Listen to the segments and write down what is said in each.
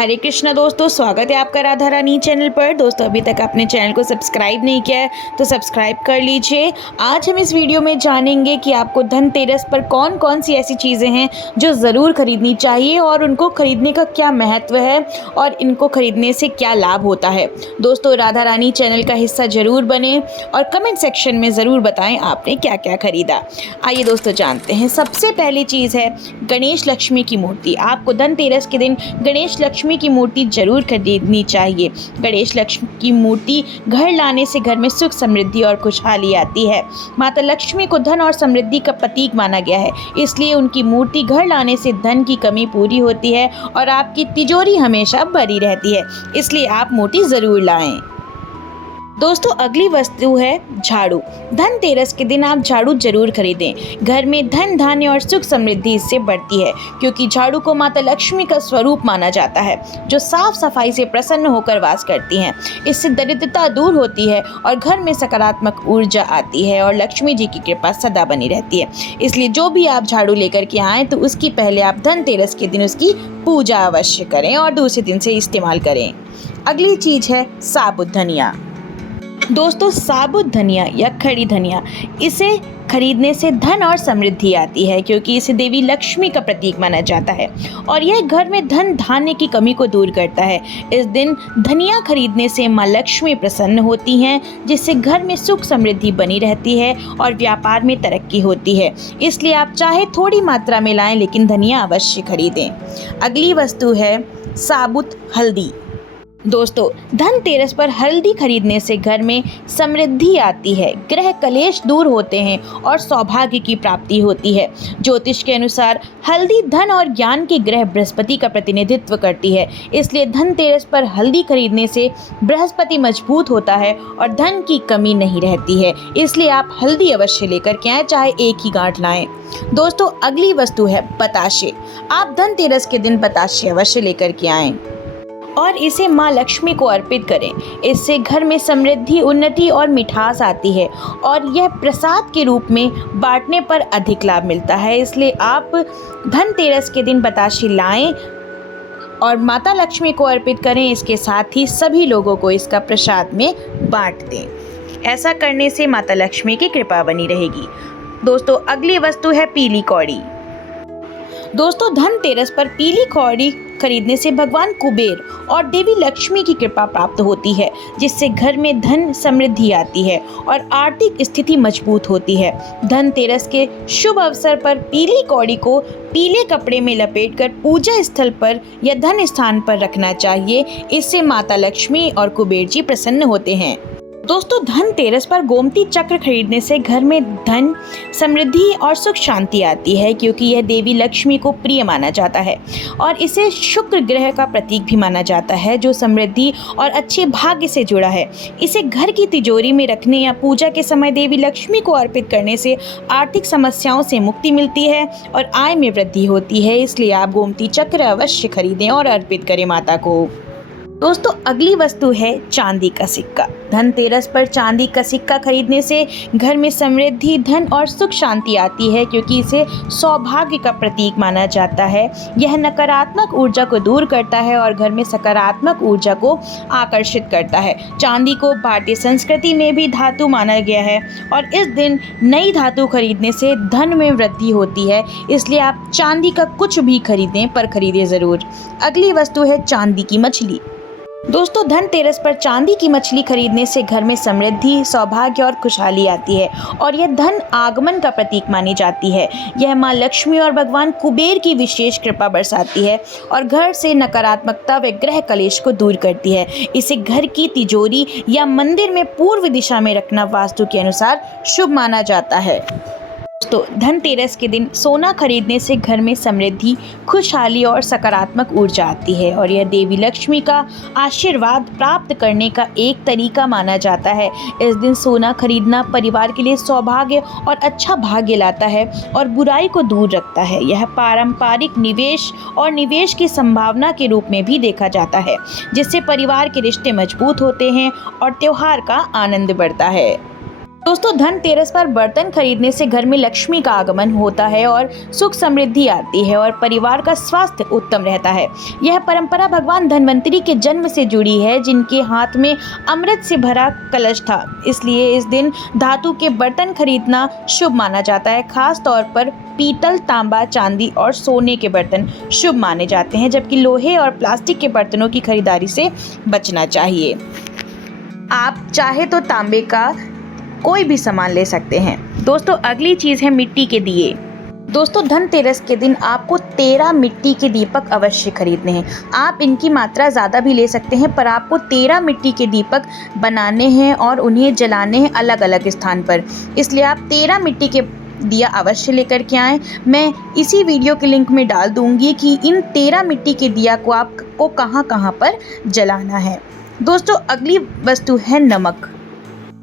हरे कृष्णा दोस्तों, स्वागत है आपका राधा रानी चैनल पर। दोस्तों, अभी तक आपने चैनल को सब्सक्राइब नहीं किया है तो सब्सक्राइब कर लीजिए। आज हम इस वीडियो में जानेंगे कि आपको धनतेरस पर कौन कौन सी ऐसी चीज़ें हैं जो ज़रूर खरीदनी चाहिए और उनको खरीदने का क्या महत्व है और इनको खरीदने से क्या लाभ होता है। दोस्तों, राधा रानी चैनल का हिस्सा ज़रूर बने और कमेंट सेक्शन में ज़रूर बताएँ आपने क्या क्या खरीदा। आइए दोस्तों जानते हैं। सबसे पहली चीज़ है गणेश लक्ष्मी की मूर्ति। आपको धनतेरस के दिन गणेश लक्ष्मी की मूर्ति जरूर खरीदनी चाहिए। गणेश लक्ष्मी की मूर्ति घर लाने से घर में सुख समृद्धि और खुशहाली आती है। माता लक्ष्मी को धन और समृद्धि का प्रतीक माना गया है, इसलिए उनकी मूर्ति घर लाने से धन की कमी पूरी होती है और आपकी तिजोरी हमेशा भरी रहती है। इसलिए आप मूर्ति जरूर लाएं। दोस्तों, अगली वस्तु है झाड़ू। धनतेरस के दिन आप झाड़ू जरूर खरीदें। घर में धन धान्य और सुख समृद्धि इससे बढ़ती है, क्योंकि झाड़ू को माता लक्ष्मी का स्वरूप माना जाता है, जो साफ सफाई से प्रसन्न होकर वास करती हैं। इससे दरिद्रता दूर होती है और घर में सकारात्मक ऊर्जा आती है और लक्ष्मी जी की कृपा सदा बनी रहती है। इसलिए जो भी आप झाड़ू लेकर के आएँ तो उसकी पहले आप धनतेरस के दिन उसकी पूजा अवश्य करें और दूसरे दिन से इस्तेमाल करें। अगली चीज़ है साबुत धनिया। दोस्तों, साबुत धनिया या खड़ी धनिया, इसे खरीदने से धन और समृद्धि आती है, क्योंकि इसे देवी लक्ष्मी का प्रतीक माना जाता है और यह घर में धन धान्य की कमी को दूर करता है। इस दिन धनिया खरीदने से माँ लक्ष्मी प्रसन्न होती हैं, जिससे घर में सुख समृद्धि बनी रहती है और व्यापार में तरक्की होती है। इसलिए आप चाहे थोड़ी मात्रा में लाएं, लेकिन धनिया अवश्य खरीदें। अगली वस्तु है साबुत हल्दी। दोस्तों, धनतेरस पर हल्दी खरीदने से घर में समृद्धि आती है, ग्रह कलेश दूर होते हैं और सौभाग्य की प्राप्ति होती है। ज्योतिष के अनुसार हल्दी धन और ज्ञान के ग्रह बृहस्पति का प्रतिनिधित्व करती है, इसलिए धनतेरस पर हल्दी खरीदने से बृहस्पति मजबूत होता है और धन की कमी नहीं रहती है। इसलिए आप हल्दी अवश्य लेकर के आएँ, चाहे एक ही गांठ लाएं। दोस्तों, अगली वस्तु है बताशे। आप धनतेरस के दिन बताशे अवश्य लेकर के आएँ और इसे माँ लक्ष्मी को अर्पित करें। इससे घर में समृद्धि, उन्नति और मिठास आती है और यह प्रसाद के रूप में बांटने पर अधिक लाभ मिलता है। इसलिए आप धनतेरस के दिन बताशे लाएं और माता लक्ष्मी को अर्पित करें। इसके साथ ही सभी लोगों को इसका प्रसाद में बांट दें। ऐसा करने से माता लक्ष्मी की कृपा बनी रहेगी। दोस्तों, अगली वस्तु है पीली कौड़ी। दोस्तों, धनतेरस पर पीली कौड़ी खरीदने से भगवान कुबेर और देवी लक्ष्मी की कृपा प्राप्त होती है, जिससे घर में धन समृद्धि आती है और आर्थिक स्थिति मजबूत होती है। धनतेरस के शुभ अवसर पर पीली कौड़ी को पीले कपड़े में लपेटकर पूजा स्थल पर या धन स्थान पर रखना चाहिए। इससे माता लक्ष्मी और कुबेर जी प्रसन्न होते हैं। दोस्तों, धनतेरस पर गोमती चक्र खरीदने से घर में धन, समृद्धि और सुख शांति आती है, क्योंकि यह देवी लक्ष्मी को प्रिय माना जाता है और इसे शुक्र ग्रह का प्रतीक भी माना जाता है, जो समृद्धि और अच्छे भाग्य से जुड़ा है। इसे घर की तिजोरी में रखने या पूजा के समय देवी लक्ष्मी को अर्पित करने से आर्थिक समस्याओं से मुक्ति मिलती है और आय में वृद्धि होती है। इसलिए आप गोमती चक्र अवश्य खरीदें और अर्पित करें माता को। दोस्तों, अगली वस्तु है चांदी का सिक्का। धनतेरस पर चांदी का सिक्का खरीदने से घर में समृद्धि, धन और सुख शांति आती है, क्योंकि इसे सौभाग्य का प्रतीक माना जाता है। यह नकारात्मक ऊर्जा को दूर करता है और घर में सकारात्मक ऊर्जा को आकर्षित करता है। चांदी को भारतीय संस्कृति में भी धातु माना गया है और इस दिन नई धातु खरीदने से धन में वृद्धि होती है। इसलिए आप चांदी का कुछ भी खरीदें, पर खरीदें ज़रूर। अगली वस्तु है चांदी की मछली। दोस्तों, धनतेरस पर चांदी की मछली खरीदने से घर में समृद्धि, सौभाग्य और खुशहाली आती है और यह धन आगमन का प्रतीक मानी जाती है। यह माँ लक्ष्मी और भगवान कुबेर की विशेष कृपा बरसाती है और घर से नकारात्मकता व ग्रह कलेश को दूर करती है। इसे घर की तिजोरी या मंदिर में पूर्व दिशा में रखना वास्तु के अनुसार शुभ माना जाता है। तो धनतेरस के दिन सोना खरीदने से घर में समृद्धि, खुशहाली और सकारात्मक ऊर्जा आती है और यह देवी लक्ष्मी का आशीर्वाद प्राप्त करने का एक तरीका माना जाता है। इस दिन सोना खरीदना परिवार के लिए सौभाग्य और अच्छा भाग्य लाता है और बुराई को दूर रखता है। यह पारंपरिक निवेश और निवेश की संभावना के रूप में भी देखा जाता है, जिससे परिवार के रिश्ते मजबूत होते हैं और त्योहार का आनंद बढ़ता है। दोस्तों धनतेरस पर बर्तन खरीदने से घर में लक्ष्मी का आगमन होता है और सुख समृद्धि आती है और परिवार का स्वास्थ्य उत्तम रहता है। यह परंपरा भगवान धन्वंतरी के जन्म से जुड़ी है, जिनके हाथ में अमृत से भरा कलश था। इसलिए इस दिन धातु के बर्तन खरीदना शुभ माना जाता है। खास तौर पर पीतल, तांबा, चांदी और सोने के बर्तन शुभ माने जाते हैं, जबकि लोहे और प्लास्टिक के बर्तनों की खरीदारी से बचना चाहिए। आप चाहे तो तांबे का कोई भी सामान ले सकते हैं। दोस्तों अगली चीज़ है मिट्टी के दिए। दोस्तों धनतेरस के दिन आपको 13 मिट्टी के दीपक अवश्य खरीदने हैं। आप इनकी मात्रा ज़्यादा भी ले सकते हैं, पर आपको 13 मिट्टी के दीपक बनाने हैं और उन्हें जलाने हैं अलग अलग स्थान पर। इसलिए आप 13 मिट्टी के दिया अवश्य लेकर के आएँ। मैं इसी वीडियो के लिंक में डाल दूँगी कि इन 13 मिट्टी के दिया को आपको कहाँ कहाँ पर जलाना है। दोस्तों अगली वस्तु है नमक।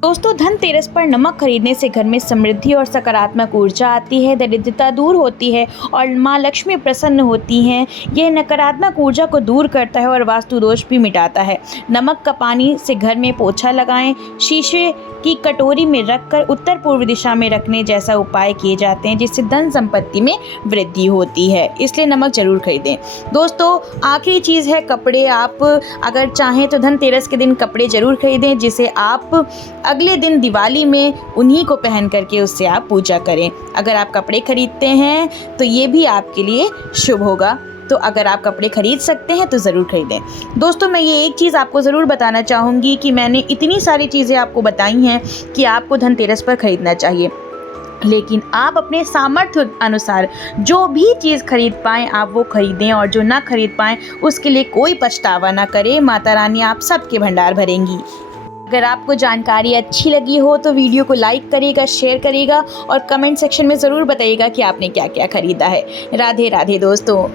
दोस्तों धनतेरस पर नमक खरीदने से घर में समृद्धि और सकारात्मक ऊर्जा आती है, दरिद्रता दूर होती है और माँ लक्ष्मी प्रसन्न होती हैं। यह नकारात्मक ऊर्जा को दूर करता है और वास्तु दोष भी मिटाता है। नमक का पानी से घर में पोछा लगाएं। शीशे की कटोरी में रखकर उत्तर पूर्व दिशा में रखने जैसा उपाय किए जाते हैं, जिससे धन संपत्ति में वृद्धि होती है। इसलिए नमक जरूर खरीदें। दोस्तों आखिरी चीज़ है कपड़े। आप अगर चाहें तो धनतेरस के दिन कपड़े जरूर खरीदें, जिसे आप अगले दिन दिवाली में उन्हीं को पहन करके उससे आप पूजा करें। अगर आप कपड़े खरीदते हैं तो ये भी आपके लिए शुभ होगा। तो अगर आप कपड़े खरीद सकते हैं तो ज़रूर खरीदें। दोस्तों मैं ये एक चीज़ आपको ज़रूर बताना चाहूँगी कि मैंने इतनी सारी चीज़ें आपको बताई हैं कि आपको धनतेरस पर खरीदना चाहिए, लेकिन आप अपने सामर्थ्य अनुसार जो भी चीज़ खरीद पाएँ आप वो खरीदें, और जो ना खरीद पाएँ उसके लिए कोई पछतावा ना करें। माता रानी आप सबके भंडार भरेंगी। अगर आपको जानकारी अच्छी लगी हो तो वीडियो को लाइक करिएगा, शेयर करिएगा और कमेंट सेक्शन में ज़रूर बताइएगा कि आपने क्या क्या खरीदा है। राधे राधे दोस्तों।